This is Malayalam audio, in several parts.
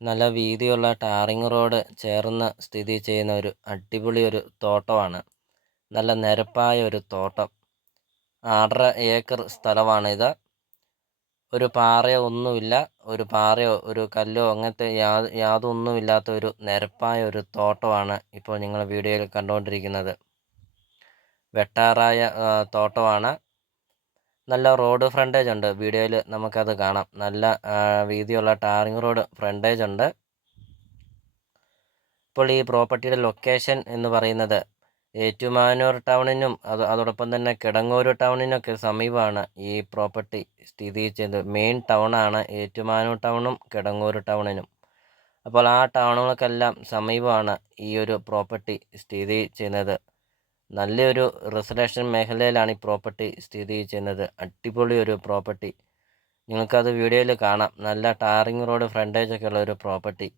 നല്ല വീതിയുള്ള ടാറിങ് റോഡ് ചേർന്ന് സ്ഥിതി ചെയ്യുന്ന ഒരു അടിപൊളി ഒരു തോട്ടമാണ്. നല്ല നിരപ്പായ ഒരു തോട്ടം. ആറര ഏക്കർ സ്ഥലമാണിത്. ഒരു പാറയോ ഒന്നുമില്ല. ഒരു പാറയോ ഒരു കല്ലോ അങ്ങനത്തെ യാ യാതൊന്നുമില്ലാത്ത ഒരു നിരപ്പായ ഒരു തോട്ടമാണ് ഇപ്പോൾ നിങ്ങൾ വീഡിയോയിൽ കണ്ടുകൊണ്ടിരിക്കുന്നത്. വെട്ടാറായ തോട്ടമാണ്. നല്ല റോഡ് ഫ്രണ്ടേജ് ഉണ്ട്. വീഡിയോയിൽ നമുക്കത് കാണാം. നല്ല വീതിയുള്ള ടാറിങ് റോഡ് ഫ്രണ്ടേജ് ഉണ്ട്. ഇപ്പോൾ ഈ പ്രോപ്പർട്ടിയുടെ ലൊക്കേഷൻ എന്ന് പറയുന്നത് ഏറ്റുമാനൂർ ടൗണിനും അത് അതോടൊപ്പം തന്നെ കിടങ്ങൂർ ടൗണിനൊക്കെ സമീപമാണ് ഈ പ്രോപ്പർട്ടി സ്ഥിതി ചെയ്യുന്നത്. മെയിൻ ടൗണാണ് ഏറ്റുമാനൂർ ടൗണും കിടങ്ങൂർ ടൗണിനും. അപ്പോൾ ആ ടൗണുകൾക്കെല്ലാം സമീപമാണ് ഈ ഒരു പ്രോപ്പർട്ടി സ്ഥിതി ചെയ്യുന്നത്. നല്ലൊരു റെസിഡൻഷ്യൽ മേഖലയിലാണ് ഈ പ്രോപ്പർട്ടി സ്ഥിതി ചെയ്യുന്നത്. അടിപൊളി ഒരു പ്രോപ്പർട്ടി. നിങ്ങൾക്കത് വീഡിയോയിൽ കാണാം. നല്ല ടാറിങ് റോഡ് ഫ്രണ്ടേജ് ഒക്കെ ഉള്ള ഒരു പ്രോപ്പർട്ടി.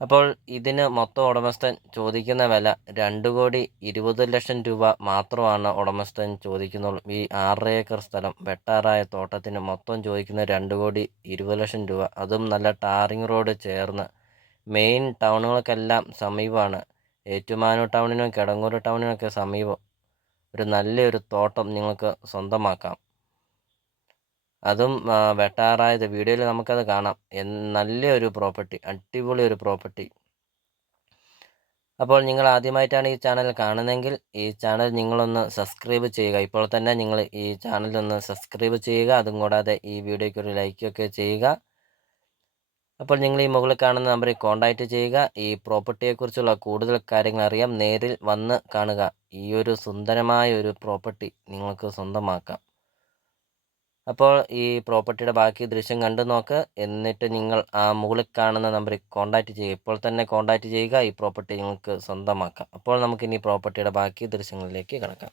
അപ്പോൾ ഇതിന് മൊത്തം ഉടമസ്ഥൻ ചോദിക്കുന്ന വില രണ്ട് കോടി ഇരുപത് ലക്ഷം രൂപ മാത്രമാണ് ഉടമസ്ഥൻ ചോദിക്കുന്നുള്ളൂ. ഈ ആറര ഏക്കർ സ്ഥലം വെട്ടാറായ തോട്ടത്തിന് മൊത്തം ചോദിക്കുന്ന രണ്ട് കോടി ഇരുപത് ലക്ഷം രൂപ. അതും നല്ല ടാറിങ് റോഡ് ചേർന്ന്. മെയിൻ ടൗണുകൾക്കെല്ലാം സമീപമാണ്. ഏറ്റുമാനൂർ ടൗണിനും കിടങ്ങൂർ ടൗണിനൊക്കെ സമീപം ഒരു നല്ലൊരു തോട്ടം നിങ്ങൾക്ക് സ്വന്തമാക്കാം. അതും വെട്ടാറായത് വീഡിയോയിൽ നമുക്കത് കാണാം. നല്ലൊരു പ്രോപ്പർട്ടി അടിപൊളി ഒരു പ്രോപ്പർട്ടി. അപ്പോൾ നിങ്ങൾ ആദ്യമായിട്ടാണ് ഈ ചാനൽ കാണുന്നതെങ്കിൽ ഈ ചാനൽ നിങ്ങളൊന്ന് സബ്സ്ക്രൈബ് ചെയ്യുക. ഇപ്പോൾ തന്നെ നിങ്ങൾ ഈ ചാനലൊന്ന് സബ്സ്ക്രൈബ് ചെയ്യുക. അതും കൂടാതെ ഈ വീഡിയോയ്ക്ക് ഒരു ലൈക്കൊക്കെ ചെയ്യുക. അപ്പോൾ നിങ്ങൾ ഈ മുകളിൽ കാണുന്ന നമ്പറിൽ കോൺടാക്റ്റ് ചെയ്യുക. ഈ പ്രോപ്പർട്ടിയെക്കുറിച്ചുള്ള കൂടുതൽ കാര്യങ്ങൾ അറിയാം. നേരിൽ വന്ന് കാണുക. ഈ ഒരു സുന്ദരമായ ഒരു പ്രോപ്പർട്ടി നിങ്ങൾക്ക് സ്വന്തമാക്കാം. അപ്പോൾ ഈ പ്രോപ്പർട്ടിയുടെ ബാക്കി ദൃശ്യം കണ്ടു നോക്ക്. എന്നിട്ട് നിങ്ങൾ ആ മുകളിൽ കാണുന്ന നമ്പറിൽ കോൺടാക്റ്റ് ചെയ്യുക. ഇപ്പോൾ തന്നെ കോൺടാക്റ്റ് ചെയ്യുക. ഈ പ്രോപ്പർട്ടി നിങ്ങൾക്ക് സ്വന്തമാക്കാം. അപ്പോൾ നമുക്കിനി പ്രോപ്പർട്ടിയുടെ ബാക്കി ദൃശ്യങ്ങളിലേക്ക് കിടക്കാം.